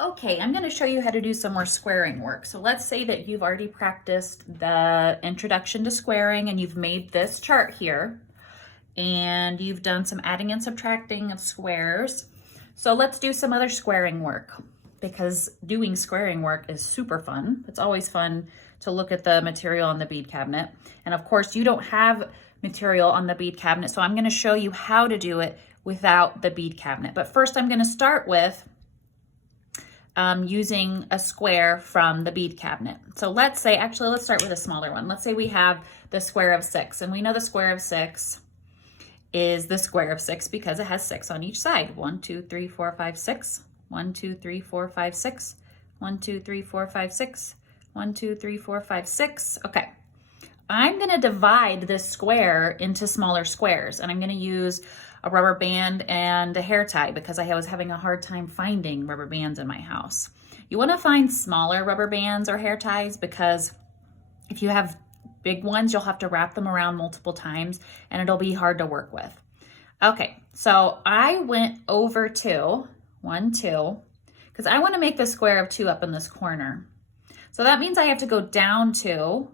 Okay, I'm going to show you how to do some more squaring work. So let's say that you've already practiced the introduction to squaring and you've made this chart here and you've done some adding and subtracting of squares. So let's do some other squaring work because doing squaring work is super fun. It's always fun to look at the material on the bead cabinet. And of course you don't have material on the bead cabinet, so I'm going to show you how to do it without the bead cabinet. But first I'm going to start with using a square from the bead cabinet. So let's say, actually, let's start with a smaller one. Let's say we have the square of 6, and we know the square of 6 is the square of 6 because it has 6 on each side. 1, 2, 3, 4, 5, 6. 1, 2, 3, 4, 5, 6. 1, 2, 3, 4, 5, 6. 1, 2, 3, 4, 5, 6. Okay. I'm going to divide this square into smaller squares, and I'm going to use a rubber band and a hair tie because I was having a hard time finding rubber bands in my house. You want to find smaller rubber bands or hair ties because if you have big ones, you'll have to wrap them around multiple times and it'll be hard to work with. Okay, so I went over 2, 1, 2, because I want to make the square of 2 up in this corner. So that means I have to go down 2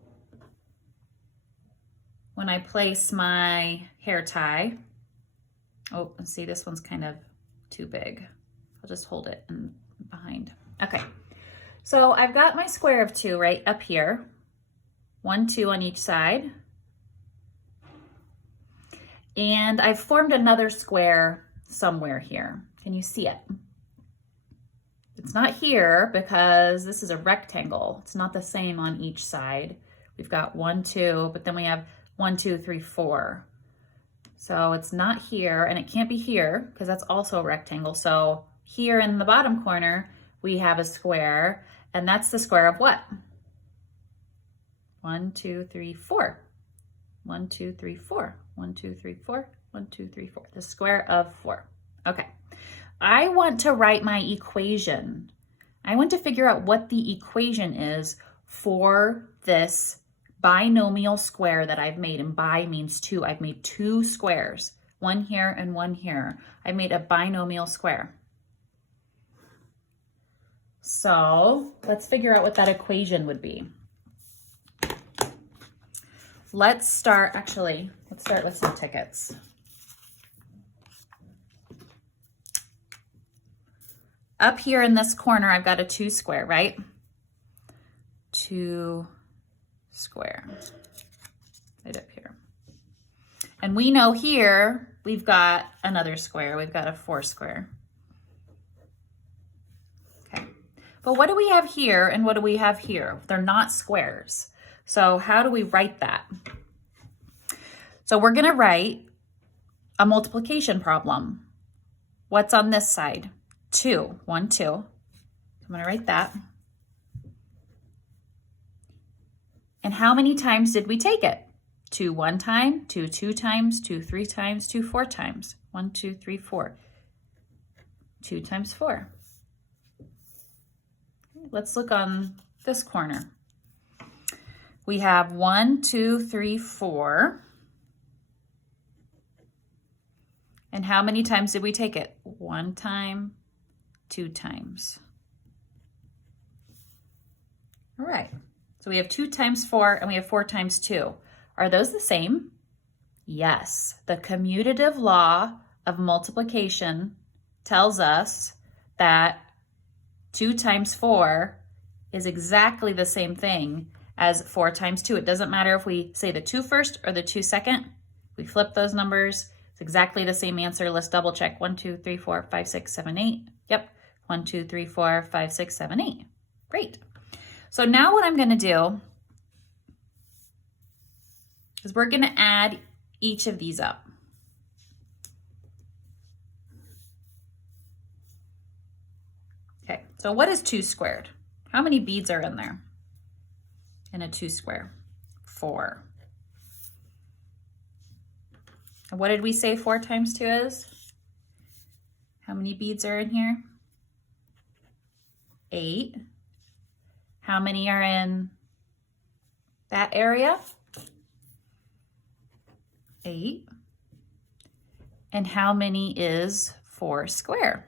when I place my hair tie. Oh, see, this one's kind of too big. I'll just hold it in behind. Okay, so I've got my square of 2 right up here. 1, 2 on each side. And I've formed another square somewhere here. Can you see it? It's not here because this is a rectangle. It's not the same on each side. We've got 1, 2, but then we have 1, 2, 3, 4. So it's not here, and it can't be here because that's also a rectangle. So here in the bottom corner, we have a square, and that's the square of what? 1, 2, 3, 4. 1, 2, 3, 4. 1, 2, 3, 4. 1, 2, 3, 4. The square of 4. Okay. I want to write my equation. I want to figure out what the equation is for this binomial square that I've made, and bi means 2. I've made 2 squares, 1 here and 1 here. I made a binomial square. So let's figure out what that equation would be. Let's start with some tickets. Up here in this corner, I've got a 2 square, right? 2 square, right up here. And we know here, we've got another square. We've got a 4 square. Okay, but what do we have here and what do we have here? They're not squares. So how do we write that? So we're gonna write a multiplication problem. What's on this side? 2, 1, 2. I'm gonna write that. And how many times did we take it? 2 1 time, 2 2 times, 2 3 times, 2 4 times. 1, 2, 3, 4. 2 times 4. Let's look on this corner. We have 1, 2, 3, 4. And how many times did we take it? 1 time, 2 times. All right. So we have 2 times 4 and we have 4 times 2. Are those the same? Yes. The commutative law of multiplication tells us that 2 times 4 is exactly the same thing as 4 times 2. It doesn't matter if we say the 2 first or the 2 second. We flip those numbers. It's exactly the same answer. Let's double check. 1, 2, 3, 4, 5, 6, 7, 8. Yep. 1, 2, 3, 4, 5, 6, 7, 8. Great. So now what I'm going to do is we're going to add each of these up. Okay, so what is 2 squared? How many beads are in there in a 2 square? 4. And what did we say 4 times 2 is? How many beads are in here? 8. How many are in that area? 8. And how many is 4 square?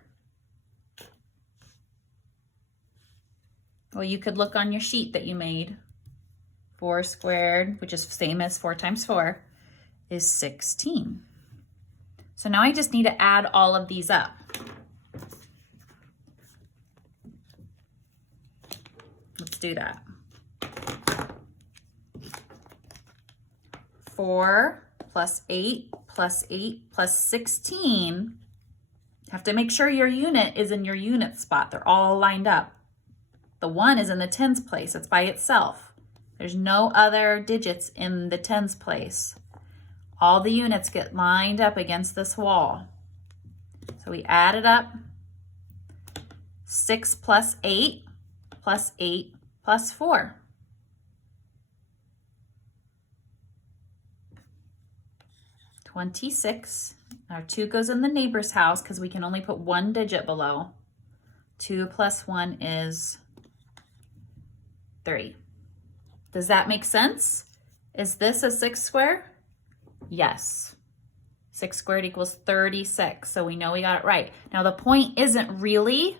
Well, you could look on your sheet that you made. 4 squared, which is same as 4 times 4, is 16. So now I just need to add all of these up. Let's do that. 4 plus 8 plus 8 plus 16. Have to make sure your unit is in your unit spot. They're all lined up. The 1 is in the tens place. It's by itself. There's no other digits in the tens place. All the units get lined up against this wall. So we add it up. 6 plus 8 plus 8 plus 4. $26. Our 2 goes in the neighbor's house because we can only put 1 digit below. 2 plus 1 is 3. Does that make sense? Is this a 6 square? Yes. 6 squared equals 36, so we know we got it right. Now the point isn't really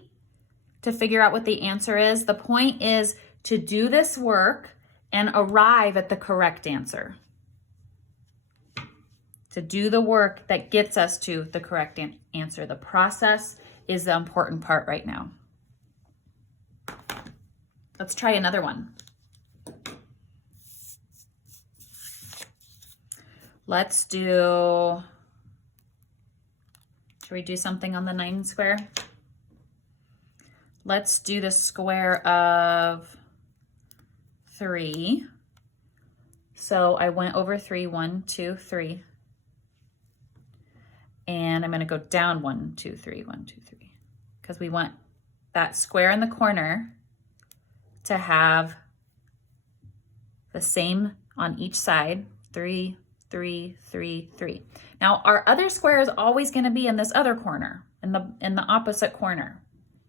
to figure out what the answer is. The point is to do this work and arrive at the correct answer. To do the work that gets us to the correct answer. The process is the important part right now. Let's try another one. Let's do, should we do something on the 9 square? Let's do the square of 3. So I went over 3, 1, 2, 3. And I'm going to go down 1, 2, 3, 1, 2, 3. Because we want that square in the corner to have the same on each side. 3, 3, 3, 3. Now our other square is always going to be in this other corner, in the opposite corner.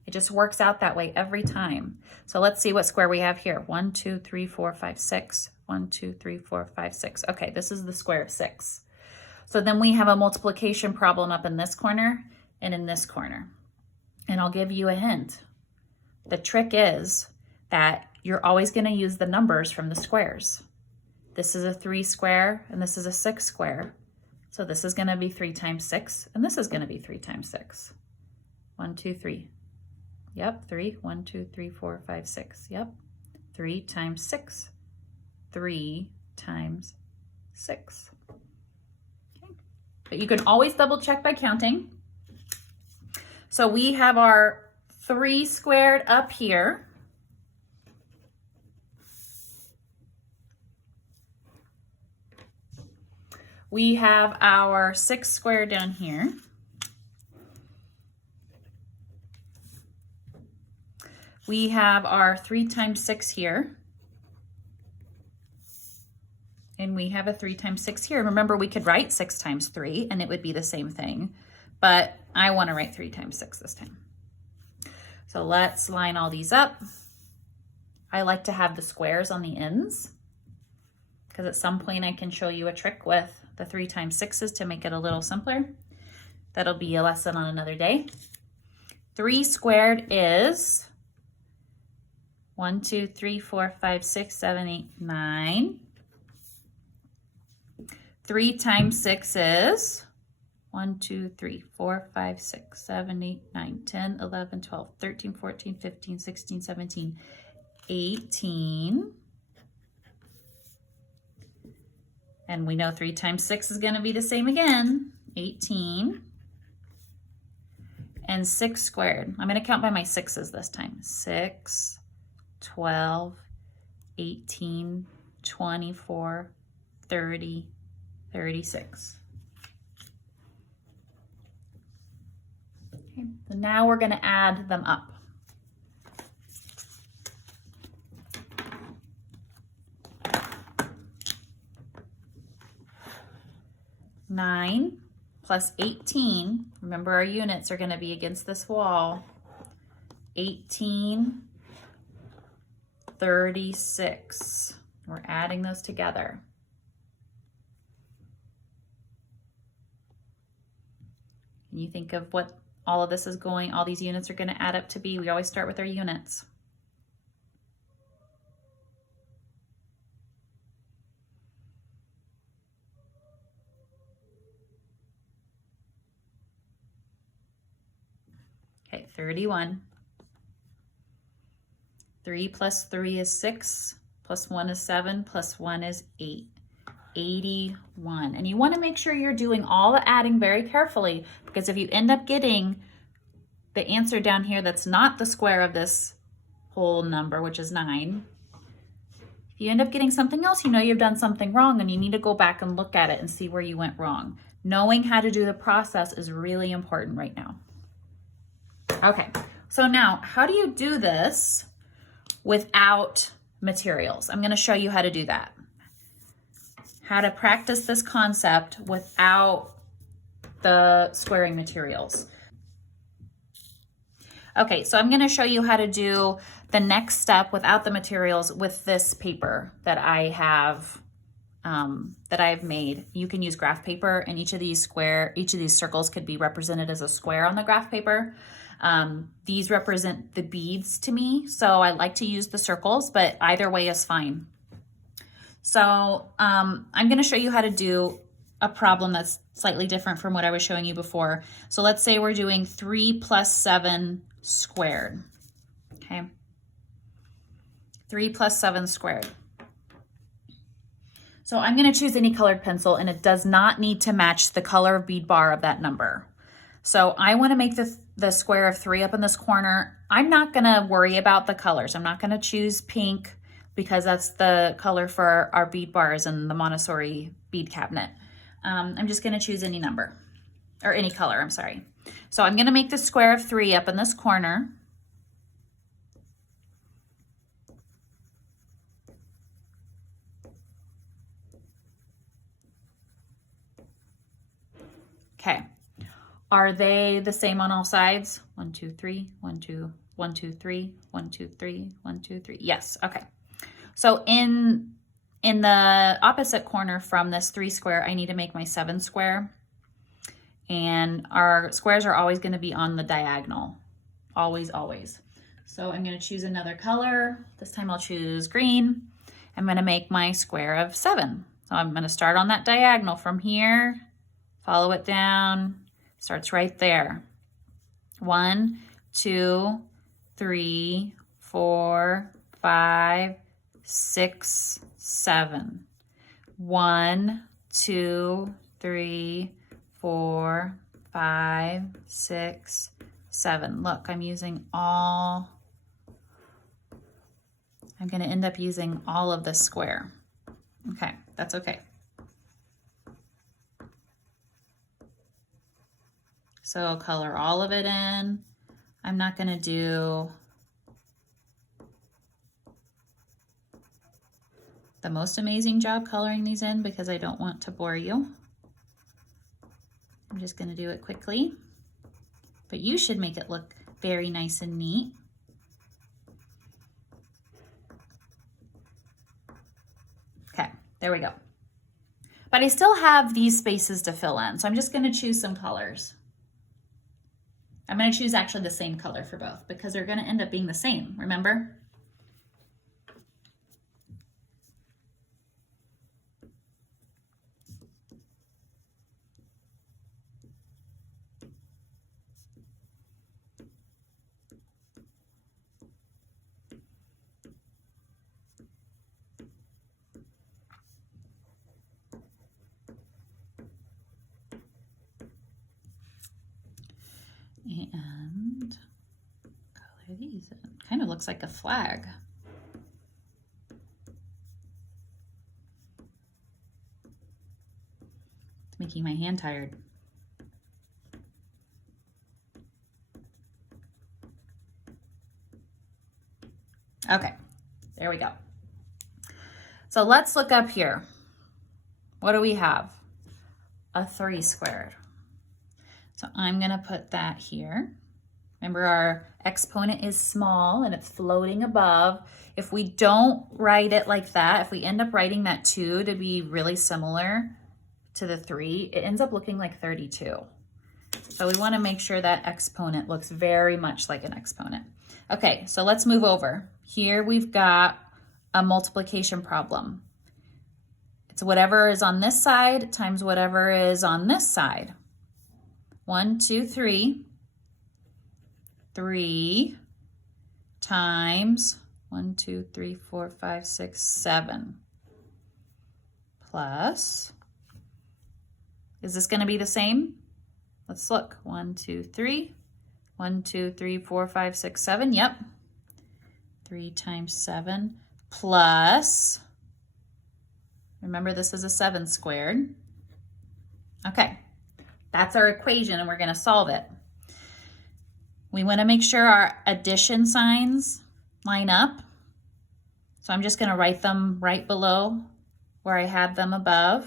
It just works out that way every time. So let's see what square we have here. 1, 2, 3, 4, 5, 6. 1, 2, 3, 4, 5, 6. Okay, this is the square of 6. So then we have a multiplication problem up in this corner and in this corner. And I'll give you a hint. The trick is that you're always going to use the numbers from the squares. This is a 3 square and this is a 6 square. So this is going to be 3 times 6 and this is going to be 3 times 6. 1, 2, 3. Yep, 3. 1, 2, 3, 4, 5, 6. Yep. 3 times 6. 3 times 6. Okay. But you can always double check by counting. So we have our 3 squared up here. We have our 6 squared down here. We have our 3 times 6 here. And we have a 3 times 6 here. Remember, we could write 6 times 3 and it would be the same thing. But I want to write 3 times 6 this time. So let's line all these up. I like to have the squares on the ends because at some point I can show you a trick with the 3 times 6s to make it a little simpler. That'll be a lesson on another day. 3 squared is 1, 2, 3, 4, 5, 6, 7, 8, 9. 3 times 6 is 1, 2, 3, 4, 5, 6, 7, 8, 9, 10, 11, 12, 13, 14, 15, 16, 17, 18. And we know 3 times 6 is going to be the same again, 18. And 6 squared. I'm going to count by my 6s this time. 6, 12, 18, 24, 30, 36. Okay, so now we're going to add them up. Nine plus 18, remember our units are going to be against this wall. 18, 36. We're adding those together. Can you think of what all of this is going, all these units are going to add up to be? We always start with our units. 31. 3 plus 3 is 6, plus 1 is 7, plus 1 is 8. 81. And you want to make sure you're doing all the adding very carefully, because if you end up getting the answer down here that's not the square of this whole number, which is 9, if you end up getting something else, you know you've done something wrong, and you need to go back and look at it and see where you went wrong. Knowing how to do the process is really important right now. Okay, so now how do you do this without materials? I'm going to show you how to do that. How to practice this concept without the squaring materials. Okay, so I'm going to show you how to do the next step without the materials with this paper that I have I've made. You can use graph paper, and each of these circles could be represented as a square on the graph paper. These represent the beads to me, so I like to use the circles, but either way is fine. So I'm going to show you how to do a problem that's slightly different from what I was showing you before. So let's say we're doing 3 plus 7 squared. Okay, 3 plus 7 squared. So I'm going to choose any colored pencil, and it does not need to match the color of bead bar of that number. So I want to make the square of 3 up in this corner. I'm not going to worry about the colors. I'm not going to choose pink, because that's the color for our bead bars in the Montessori bead cabinet. I'm just going to choose any number, or any color, I'm sorry. So I'm going to make the square of 3 up in this corner. Okay. Are they the same on all sides? 1, 2, 3, 1, 2, 1, 2, 3, 1, 2, 3, 1, 2, 3. Yes, okay. So in the opposite corner from this 3 square, I need to make my 7 square. And our squares are always going to be on the diagonal. Always, always. So I'm going to choose another color. This time I'll choose green. I'm going to make my square of 7. So I'm going to start on that diagonal from here, follow it down, starts right there. 1, 2, 3, 4, 5, 6, 7. 1, 2, 3, 4, 5, 6, 7. Look, I'm going to end up using all of this square. Okay, that's okay. So I'll color all of it in. I'm not going to do the most amazing job coloring these in because I don't want to bore you. I'm just going to do it quickly, but you should make it look very nice and neat. Okay, there we go. But I still have these spaces to fill in, so I'm just going to choose some colors. I'm going to choose actually the same color for both because they're going to end up being the same, remember? And color these in. Kind of looks like a flag. It's making my hand tired. Okay, there we go. So let's look up here. What do we have? A 3 squared. So I'm going to put that here. Remember, our exponent is small and it's floating above. If we don't write it like that, if we end up writing that 2 to be really similar to the 3, it ends up looking like 32. So we want to make sure that exponent looks very much like an exponent. Okay, so let's move over. Here we've got a multiplication problem. It's whatever is on this side times whatever is on this side. 1, 2, 3. 3 times 1, 2, 3, 4, 5, 6, 7 plus, is this going to be the same? Let's look. 1, 2, 3. 1, 2, 3, 4, 5, 6, 7. Yep. 3 times 7 plus, remember this is a 7 squared. Okay, that's our equation and we're going to solve it. We want to make sure our addition signs line up. So I'm just going to write them right below where I had them above,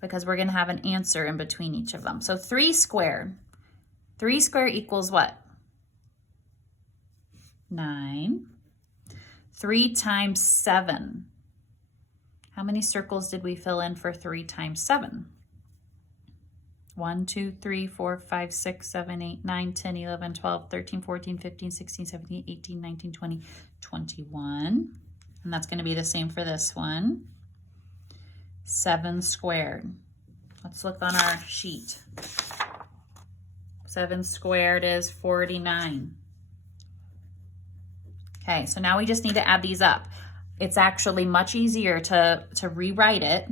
because we're going to have an answer in between each of them. So 3 squared. 3 squared equals what? 9. 3 times 7. How many circles did we fill in for 3 times 7? 1, 2, 3, 4, 5, 6, 7, 8, 9, 10, 11, 12, 13, 14, 15, 16, 17, 18, 19, 20, 21. And that's going to be the same for this one. 7 squared. Let's look on our sheet. 7 squared is 49. Okay, so now we just need to add these up. It's actually much easier to rewrite it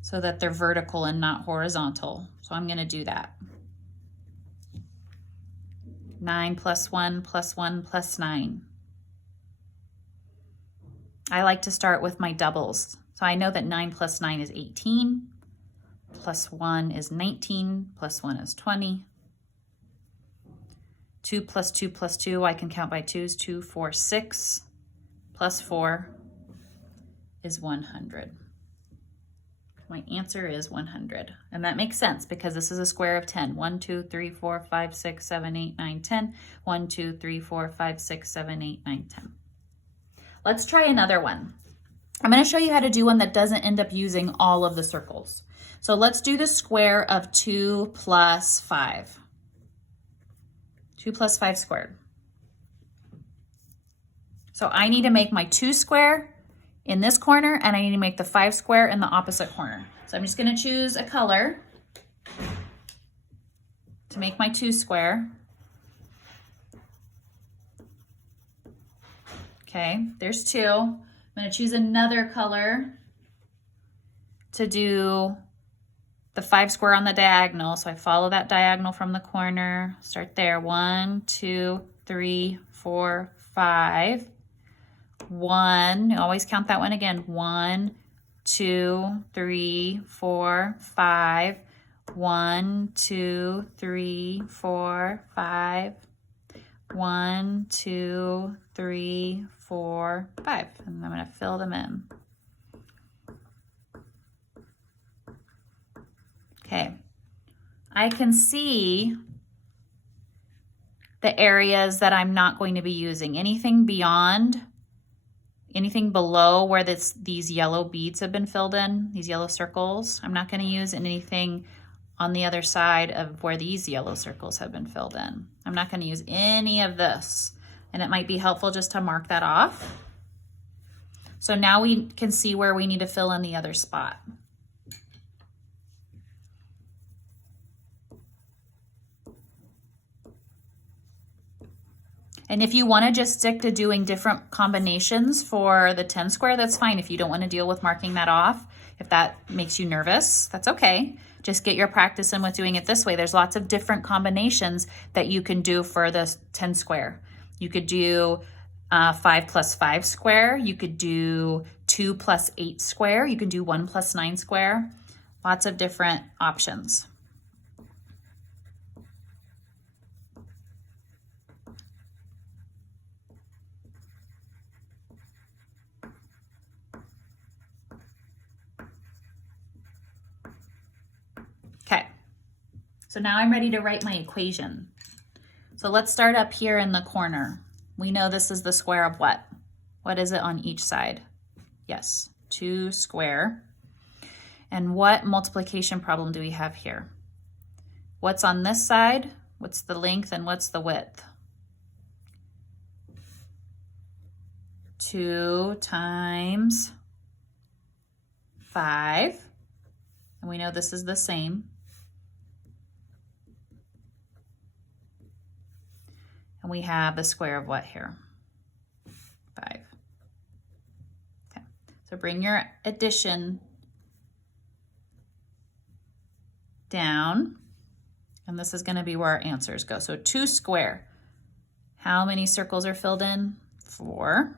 so that they're vertical and not horizontal. So I'm going to do that. 9 plus 1 plus 1 plus 9. I like to start with my doubles. So I know that 9 plus 9 is 18, plus 1 is 19, plus 1 is 20. 2 plus 2 plus 2, I can count by twos, 2, 4, 6, plus 4 is 100. My answer is 100. And that makes sense because this is a square of 10. 1, 2, 3, 4, 5, 6, 7, 8, 9, 10. 1, 2, 3, 4, 5, 6, 7, 8, 9, 10. Let's try another one. I'm going to show you how to do one that doesn't end up using all of the circles. So let's do the square of 2 plus 5. 2 plus 5 squared. So I need to make my 2 square in this corner, and I need to make the 5 square in the opposite corner. So I'm just going to choose a color to make my 2 square. Okay, there's 2. I'm going to choose another color to do the 5 square on the diagonal. So I follow that diagonal from the corner. Start there. 1, 2, 3, 4, 5. 1, always count that one again. 1, 2, 3, 4, 5. 1, 2, 3, 4, 5. 1, 2, 3, 4, 5. And I'm going to fill them in. Okay. I can see the areas that I'm not going to be using. Anything beyond, anything below where these yellow beads have been filled in, these yellow circles, I'm not going to use anything on the other side of where these yellow circles have been filled in. I'm not going to use any of this. And it might be helpful just to mark that off. So now we can see where we need to fill in the other spot. And if you want to just stick to doing different combinations for the 10 square, that's fine. If you don't want to deal with marking that off, if that makes you nervous, that's okay. Just get your practice in with doing it this way. There's lots of different combinations that you can do for the 10 square. You could do 5 plus 5 square. You could do 2 plus 8 square. You could do 1 plus 9 square. Lots of different options. Okay, so now I'm ready to write my equation. So let's start up here in the corner. We know this is the square of what? What is it on each side? Yes, 2 square. And what multiplication problem do we have here? What's on this side? What's the length and what's the width? 2 times 5. And we know this is the same. And we have the square of what here? 5. Okay, so bring your addition down, and this is going to be where our answers go. So 2 square. How many circles are filled in? 4.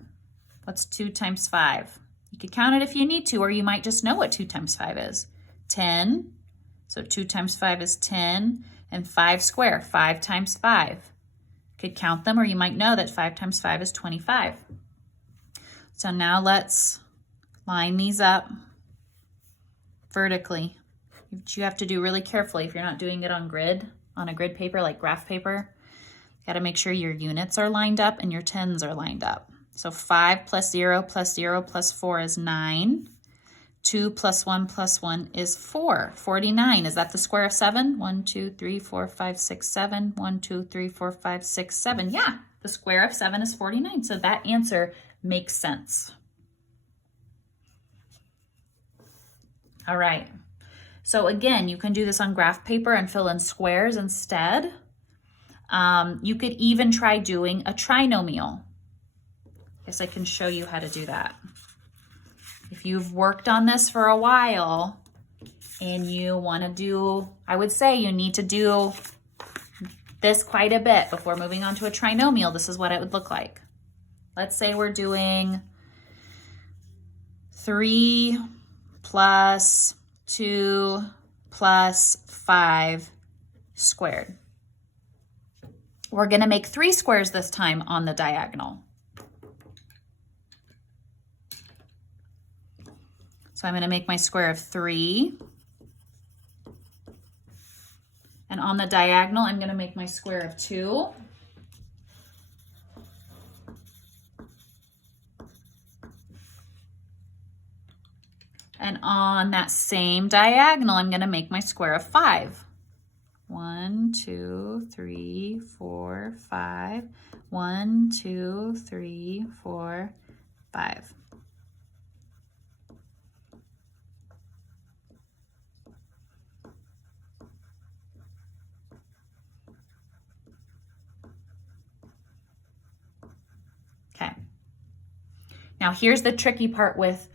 What's 2 times 5? You could count it if you need to, or you might just know what 2 times 5 is. 10. So 2 times 5 is 10. And 5 square, 5 times 5. Could count them, or you might know that 5 times 5 is 25. So now let's line these up vertically, which you have to do really carefully if you're not doing it on a grid paper like graph paper. You got to make sure your units are lined up and your tens are lined up. So 5 plus 0 plus 0 plus 4 is 9. 2 plus 1 plus 1 is 4. 49. Is that the square of 7? 1, 2, 3, 4, 5, 6, 7. 1, 2, 3, 4, 5, 6, 7. Yeah, the square of 7 is 49. So that answer makes sense. All right. So again, you can do this on graph paper and fill in squares instead. You could even try doing a trinomial. I guess I can show you how to do that. If you've worked on this for a while and you want to do, I would say you need to do this quite a bit before moving on to a trinomial. This is what it would look like. Let's say we're doing 3 plus 2 plus 5 squared. We're going to make 3 squares this time on the diagonal. So I'm going to make my square of 3. And on the diagonal, I'm going to make my square of 2. And on that same diagonal, I'm going to make my square of 5. 1, 2, 3, 4, 5. 1, 2, 3, 4, 5. Okay. Now here's the tricky part with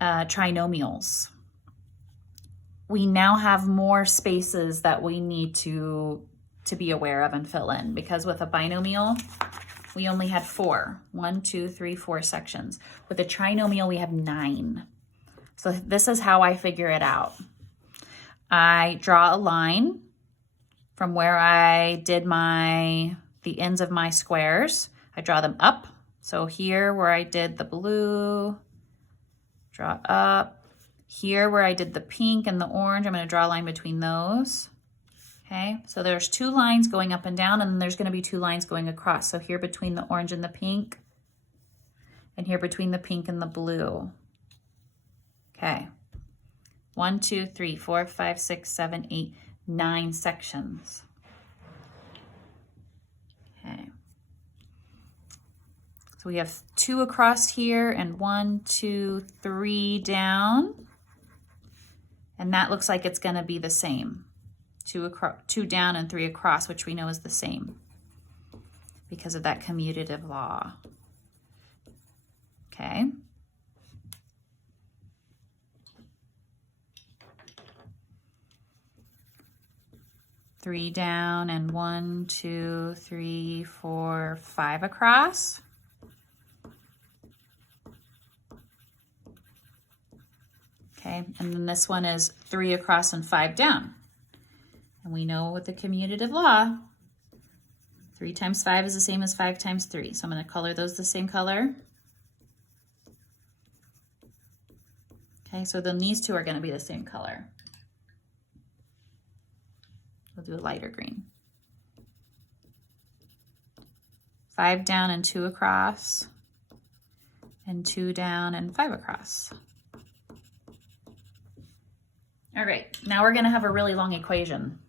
trinomials. We now have more spaces that we need to be aware of and fill in, because with a binomial, we only had 4. 1, 2, 3, 4 sections. With a trinomial, we have 9. So this is how I figure it out. I draw a line from where I did the ends of my squares. I draw them up. So here where I did the blue, draw up. Here where I did the pink and the orange, I'm going to draw a line between those. Okay, so there's 2 lines going up and down, and then there's going to be 2 lines going across. So here between the orange and the pink, and here between the pink and the blue. Okay, 1, 2, 3, 4, 5, 6, 7, 8, 9 sections. Okay. So we have 2 across here and 1, 2, 3 down. And that looks like it's going to be the same. 2 down and 3 across, which we know is the same because of that commutative law. Okay. Three down and 1, 2, 3, 4, 5 across. Okay, and then this one is 3 across and 5 down. And we know with the commutative law, 3 times 5 is the same as 5 times 3. So I'm going to color those the same color. Okay, so then these 2 are going to be the same color. We'll do a lighter green. 5 down and 2 across, and 2 down and 5 across. All right, now we're going to have a really long equation.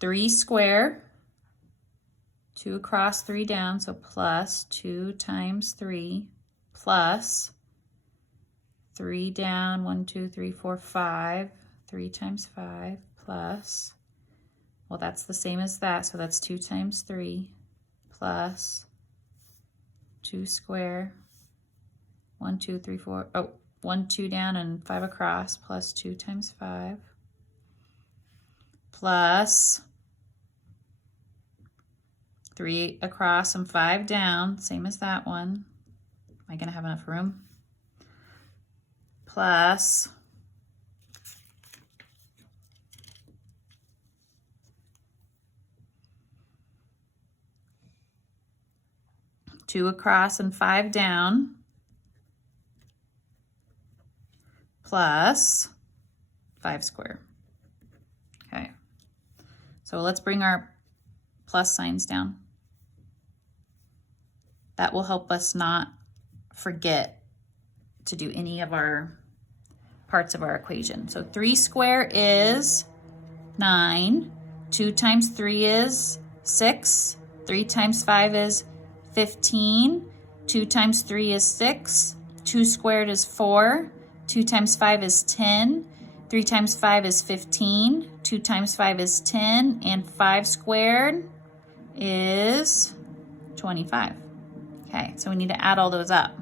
3 square, 2 across, 3 down, so plus 2 times 3 plus 3 down, 1, 2, 3, 4, 5, 3 times 5 plus, Well, that's the same as that, so that's 2 times 3 plus 2 square, 1, 2, 3, 4, oh, 1, 2 down and 5 across, plus 2 times 5, plus 3 across and 5 down, same as that one. Am I going to have enough room? Plus 2 across and 5 down, plus 5 square. Okay, so let's bring our plus signs down. That will help us not forget to do any of our parts of our equation. So 3 square is 9, 2 times 3 is 6, 3 times 5 is 15, 2 times 3 is 6, 2 squared is 4, 2 times 5 is 10, 3 times 5 is 15, 2 times 5 is 10, and 5 squared is 25. Okay, so we need to add all those up.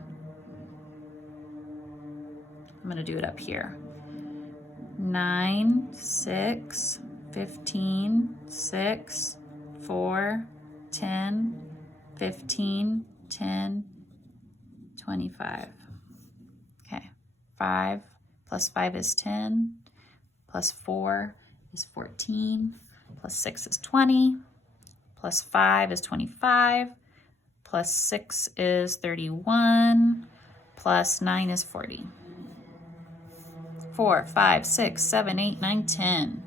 I'm going to do it up here. 9, 6, 15, 6, 4, 10, 15, 10, 25. Okay, 5 plus 5 is 10, plus 4 is 14, plus 6 is 20, plus 5 is 25, plus 6 is 31, plus 9 is 40. 4, 5, 6, 7, 8, 9, 10.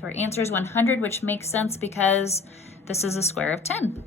So our answer is 100, which makes sense because this is a square of 10.